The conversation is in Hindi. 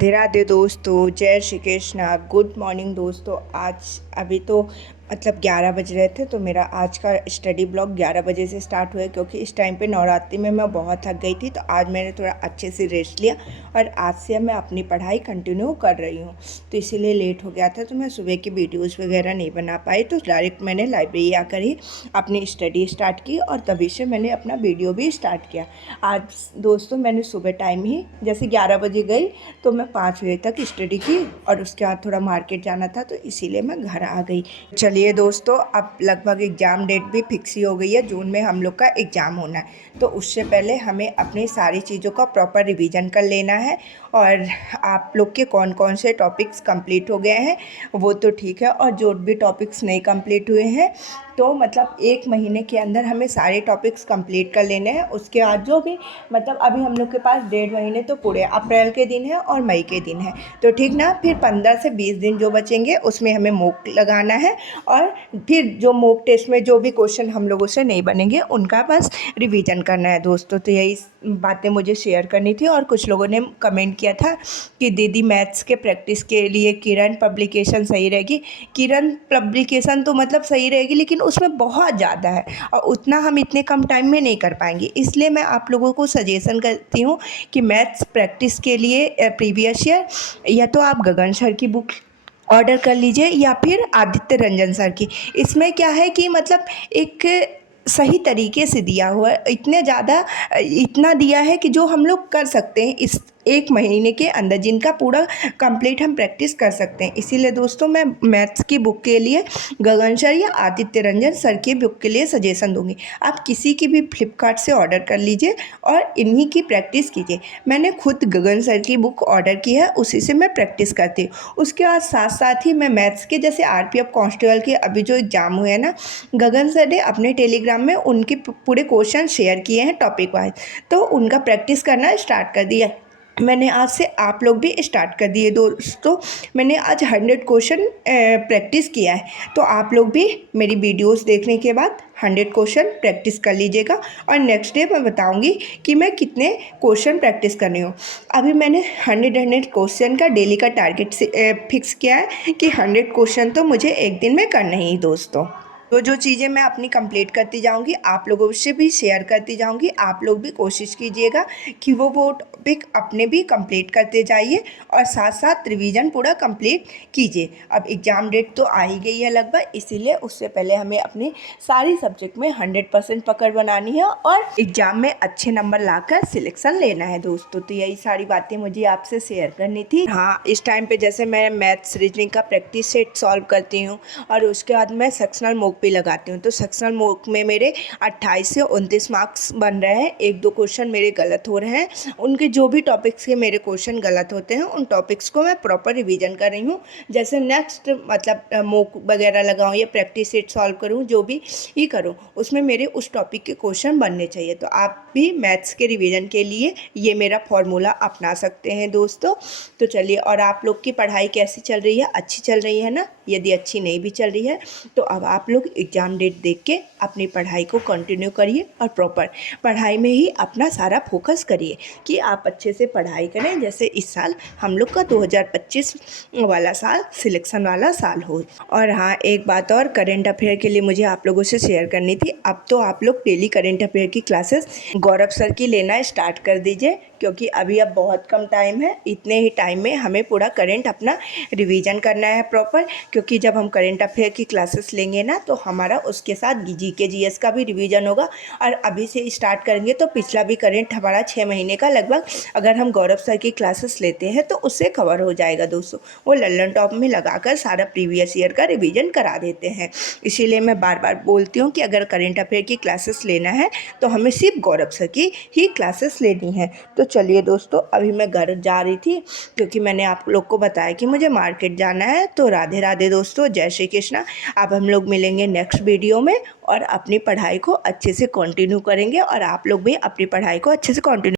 राधे राधे दोस्तों, जय श्री कृष्णा। गुड मॉर्निंग दोस्तों। आज अभी तो 11 बज रहे थे, तो मेरा आज का स्टडी ब्लॉग 11 बजे से स्टार्ट हुआ, क्योंकि इस टाइम पे नवरात्रि में मैं बहुत थक गई थी। तो आज मैंने थोड़ा अच्छे से रेस्ट लिया और आज से मैं अपनी पढ़ाई कंटिन्यू कर रही हूँ। तो इसीलिए लेट हो गया था, तो मैं सुबह की वीडियोज़ वगैरह नहीं बना पाई। तो डायरेक्ट मैंने लाइब्रेरी आकर ही अपनी स्टडी स्टार्ट की और तभी से मैंने अपना वीडियो भी स्टार्ट किया। आज दोस्तों मैंने सुबह टाइम ही जैसे 11 बजे गई, तो मैं 5 बजे तक स्टडी की और उसके बाद थोड़ा मार्केट जाना था, तो इसीलिए मैं घर आ गई। चलिए दोस्तों, अब लगभग एग्ज़ाम डेट भी फिक्स ही हो गई है। जून में हम लोग का एग्ज़ाम होना है, तो उससे पहले हमें अपनी सारी चीज़ों का प्रॉपर रिवीजन कर लेना है। और आप लोग के कौन कौन से टॉपिक्स कंप्लीट हो गए हैं वो तो ठीक है, और जो भी टॉपिक्स नहीं कंप्लीट हुए हैं तो 1 महीने के अंदर हमें सारे टॉपिक्स कंप्लीट कर लेने हैं। उसके बाद जो भी अभी हम लोग के पास 1.5 महीने तो पूरे अप्रैल के दिन है और मई के दिन है, तो ठीक ना। फिर 15 से 20 दिन जो बचेंगे उसमें हमें मॉक लगाना है, और फिर जो मॉक टेस्ट में जो भी क्वेश्चन हम लोगों से नहीं बनेंगे उनका बस रिवीजन करना है दोस्तों। तो यही बातें मुझे शेयर करनी थी। और कुछ लोगों ने कमेंट किया था कि दीदी मैथ्स के प्रैक्टिस के लिए किरण पब्लिकेशन सही रहेगी। किरण पब्लिकेशन तो सही रहेगी, लेकिन उसमें बहुत ज़्यादा है और उतना हम इतने कम टाइम में नहीं कर पाएंगे। इसलिए मैं आप लोगों को सजेशन करती हूँ कि मैथ्स प्रैक्टिस के लिए प्रीवियस ईयर या तो आप गगन सर की बुक ऑर्डर कर लीजिए या फिर आदित्य रंजन सर की। इसमें क्या है कि एक सही तरीके से दिया हुआ है, इतने ज़्यादा इतना दिया है कि जो हम लोग कर सकते हैं इस 1 महीने के अंदर, जिनका पूरा कंप्लीट हम प्रैक्टिस कर सकते हैं। इसीलिए दोस्तों मैं मैथ्स की बुक के लिए गगन सर या आदित्य रंजन सर की बुक के लिए सजेशन दूंगी। आप किसी की भी फ्लिपकार्ट से ऑर्डर कर लीजिए और इन्हीं की प्रैक्टिस कीजिए। मैंने खुद गगन सर की बुक ऑर्डर की है, उसी से मैं प्रैक्टिस करती हूँ। उसके बाद साथ साथ ही मैं मैथ्स के जैसे आरपीएफ कांस्टेबल के अभी जो एग्ज़ाम हुए हैं ना, गगन सर ने अपने टेलीग्राम में उनके पूरे क्वेश्चन शेयर किए हैं टॉपिक वाइज, तो उनका प्रैक्टिस करना स्टार्ट कर दिया मैंने। आज से आप लोग भी स्टार्ट कर दिए दोस्तों। मैंने आज 100 क्वेश्चन प्रैक्टिस किया है, तो आप लोग भी मेरी वीडियोस देखने के बाद 100 क्वेश्चन प्रैक्टिस कर लीजिएगा। और नेक्स्ट डे मैं बताऊंगी कि मैं कितने क्वेश्चन प्रैक्टिस कर रही हूँ। अभी मैंने 100 क्वेश्चन का डेली का टारगेट फिक्स किया है कि 100 क्वेश्चन तो मुझे एक दिन में करना ही दोस्तों। तो जो चीज़ें मैं अपनी कंप्लीट करती जाऊंगी आप लोगों से भी शेयर करती जाऊंगी। आप लोग भी कोशिश कीजिएगा कि वो टॉपिक अपने भी कंप्लीट करते जाइए और साथ साथ रिवीजन पूरा कंप्लीट कीजिए। अब एग्ज़ाम डेट तो आ ही गई है लगभग, इसीलिए उससे पहले हमें अपनी सारी सब्जेक्ट में 100% पकड़ बनानी है और एग्ज़ाम में अच्छे नंबर लाकर सिलेक्शन लेना है दोस्तों। तो यही सारी बातें मुझे आपसे शेयर करनी थी। हाँ, इस टाइम पे जैसे मैं मैथ्स रीजनिंग का प्रैक्टिस सेट सॉल्व करती हूँ और उसके बाद मैं सेक्शनल मॉक भी लगाती हूँ। तो सेक्शनल मॉक में मेरे 28 से 29 मार्क्स बन रहे हैं। 1-2 क्वेश्चन मेरे गलत हो रहे हैं, उनके जो भी टॉपिक्स के मेरे क्वेश्चन गलत होते हैं उन टॉपिक्स को मैं प्रॉपर रिवीजन कर रही हूँ। जैसे नेक्स्ट मॉक वगैरह लगाऊँ या प्रैक्टिस सेट सॉल्व करूँ, जो भी ही करूँ उसमें मेरे उस टॉपिक के क्वेश्चन बनने चाहिए। तो आप भी मैथ्स के रिवीजन के लिए ये मेरा फॉर्मूला अपना सकते हैं दोस्तों। तो चलिए, और आप लोग की पढ़ाई कैसी चल रही है? अच्छी चल रही है ना? यदि अच्छी नहीं भी चल रही है तो अब आप लोग एग्ज़ाम डेट देख के अपनी पढ़ाई को कंटिन्यू करिए और प्रॉपर पढ़ाई में ही अपना सारा फोकस करिए कि आप अच्छे से पढ़ाई करें। जैसे इस साल हम लोग का 2025 वाला साल सिलेक्शन वाला साल हो। और हाँ, एक बात और करेंट अफेयर के लिए मुझे आप लोगों से शेयर करनी थी। अब तो आप लोग डेली करेंट अफेयर की क्लासेस गौरव सर की लेना स्टार्ट कर दीजिए, क्योंकि अभी अब बहुत कम टाइम है। इतने ही टाइम में हमें पूरा करेंट अपना रिवीजन करना है प्रॉपर, क्योंकि जब हम करेंट अफेयर की क्लासेस लेंगे ना तो हमारा उसके साथ जीके जीएस का भी रिवीजन होगा। और अभी से स्टार्ट करेंगे तो पिछला भी करेंट हमारा 6 महीने का लगभग अगर हम गौरव सर की क्लासेस लेते हैं तो उससे कवर हो जाएगा दोस्तों। वो लल्लन टॉप में लगाकर सारा प्रीवियस ईयर का रिवीजन करा देते हैं। इसीलिए मैं बार बार बोलती हूँ कि अगर करेंट अफेयर की क्लासेस लेना है तो हमें सिर्फ गौरव सर की ही क्लासेस लेनी है। तो चलिए दोस्तों, अभी मैं घर जा रही थी क्योंकि मैंने आप लोग को बताया कि मुझे मार्केट जाना है। तो राधे राधे दोस्तों, जय श्री कृष्णा। अब हम लोग मिलेंगे नेक्स्ट वीडियो में और अपनी पढ़ाई को अच्छे से कंटिन्यू करेंगे और आप लोग भी अपनी पढ़ाई को अच्छे से कंटिन्यू